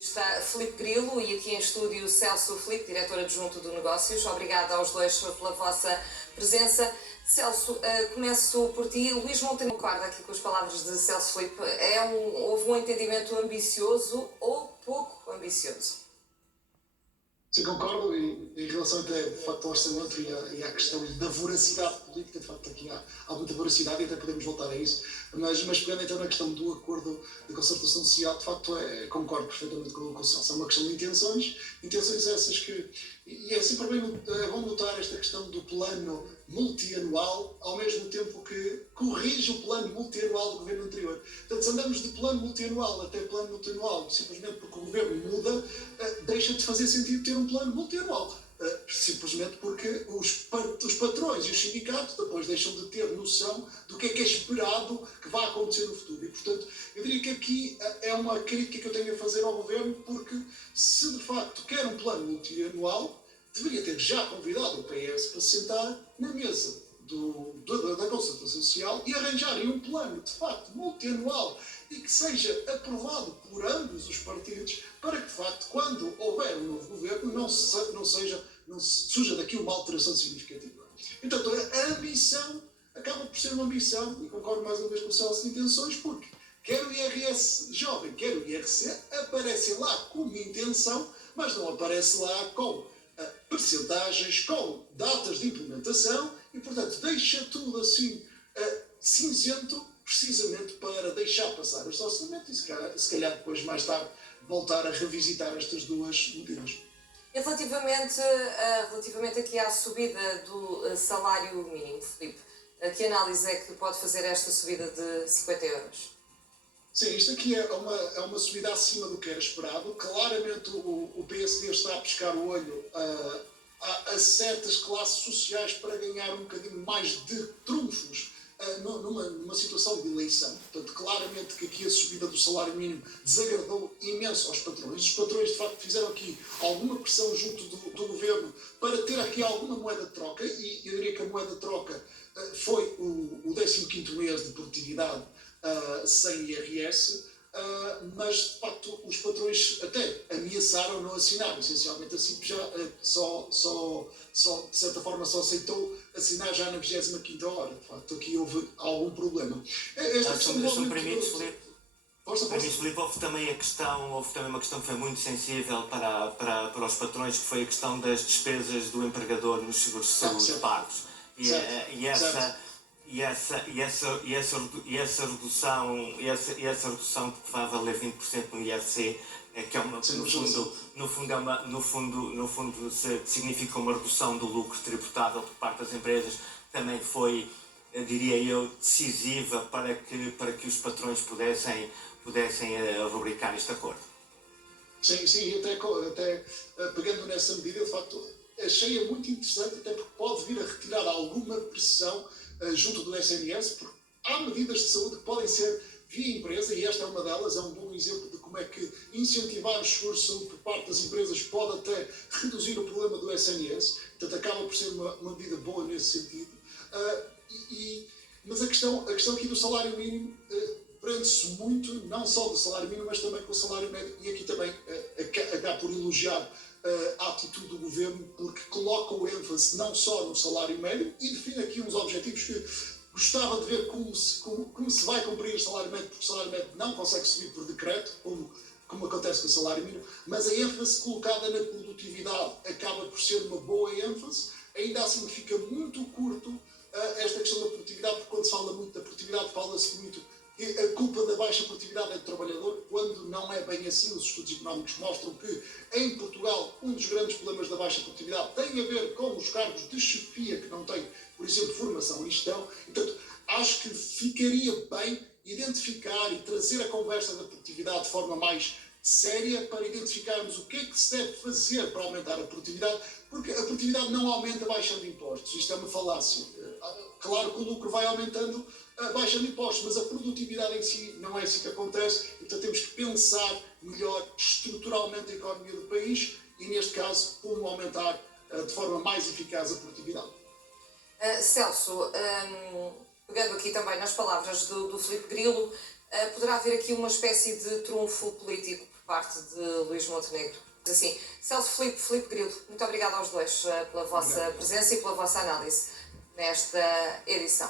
Está Filipe Grilo e aqui em estúdio Celso Filipe, diretor adjunto do Negócios. Obrigada aos dois pela vossa presença. Celso, começo por ti. Luís Montenegro concorda aqui com as palavras de Celso Filipe. Houve um entendimento ambicioso ou pouco ambicioso? Sim, concordo, e em relação até de facto ao orçamento e à questão da voracidade política, de facto aqui há muita voracidade e até podemos voltar a isso, mas pegando então na questão do acordo de concertação social, de facto concordo perfeitamente com o Celso, é uma questão de intenções essas que, e é sempre bom notar esta questão do plano multianual, ao mesmo tempo que corrige o plano multianual do governo anterior. Portanto, se andamos de plano multianual até plano multianual, simplesmente porque o governo muda, deixa de fazer sentido ter um plano multianual. Simplesmente porque os patrões e os sindicatos depois deixam de ter noção do que é esperado que vai acontecer no futuro. E, portanto, eu diria que aqui é uma crítica que eu tenho a fazer ao governo, porque se de facto quer um plano multianual, deveria ter já convidado o PS para sentar na mesa da concertação social e arranjarem um plano, de facto, multianual e que seja aprovado por ambos os partidos para que, de facto, quando houver um novo governo, não surja daqui uma alteração significativa. Portanto, a ambição acaba por ser uma ambição, e concordo mais uma vez com o Celso de intenções, porque quer o IRS jovem, quer o IRC, aparecem lá como intenção, mas não aparece lá com percentagens, com datas de implementação e, portanto, deixa tudo assim cinzento, precisamente para deixar passar este orçamento e se calhar depois, mais tarde, voltar a revisitar estas duas medidas. E relativamente aqui à subida do salário mínimo, Filipe, que análise é que pode fazer esta subida de 50 euros? Sim, isto aqui é uma subida acima do que era esperado. Claramente o PSD está a pescar o olho a certas classes sociais para ganhar um bocadinho mais de trunfos numa situação de eleição. Portanto, claramente que aqui a subida do salário mínimo desagradou imenso aos patrões. Os patrões, de facto, fizeram aqui alguma pressão junto do governo para ter aqui alguma moeda de troca, e eu diria que a moeda de troca foi o 15º mês de produtividade sem IRS, mas de facto os patrões até ameaçaram não assinar. Essencialmente a CIP já de certa forma só aceitou assinar já na 25ª hora. De facto aqui houve algum problema. Se me permite, Filipe, houve também uma questão que foi muito sensível para os patrões, que foi a questão das despesas do empregador nos seguros de saúde pagos. E essa redução que vai valer 20% no IRC, que é no fundo significa uma redução do lucro tributável por parte das empresas, também foi, diria eu, decisiva para que os patrões pudessem rubricar este acordo. Sim, até pegando nessa medida, de facto, achei-a muito interessante, até porque pode vir a retirar alguma pressão junto do SNS, porque há medidas de saúde que podem ser via empresa, e esta é uma delas, é um bom exemplo de como é que incentivar os seguros de saúde por parte das empresas pode até reduzir o problema do SNS, portanto acaba por ser uma medida boa nesse sentido. Mas a questão aqui do salário mínimo prende-se muito, não só do salário mínimo, mas também com o salário médio, e aqui também acabo por elogiar a atitude do governo, porque coloca o ênfase não só no salário médio e define aqui uns objetivos que gostava de ver como se vai cumprir o salário médio, porque o salário médio não consegue subir por decreto, como acontece com o salário mínimo, mas a ênfase colocada na produtividade acaba por ser uma boa ênfase. Ainda assim fica muito curto esta questão da produtividade, porque quando se fala muito da produtividade, fala-se muito que a culpa da baixa produtividade é do trabalhador, quando não é bem assim. Os estudos económicos mostram que, em Portugal, um dos grandes problemas da baixa produtividade tem a ver com os cargos de chefia que não têm, por exemplo, formação em gestão. Portanto, acho que ficaria bem identificar e trazer a conversa da produtividade de forma mais séria para identificarmos o que é que se deve fazer para aumentar a produtividade, porque a produtividade não aumenta baixando impostos. Isto é uma falácia. Claro que o lucro vai aumentando baixando impostos, mas a produtividade em si não é assim que acontece. Então temos que pensar melhor estruturalmente a economia do país e, neste caso, como aumentar de forma mais eficaz a produtividade. Celso, pegando aqui também nas palavras do Filipe Grilo, poderá haver aqui uma espécie de trunfo político por parte de Luís Montenegro. Assim, Celso Filipe Grilo, muito obrigada aos dois pela vossa presença e pela vossa análise nesta edição.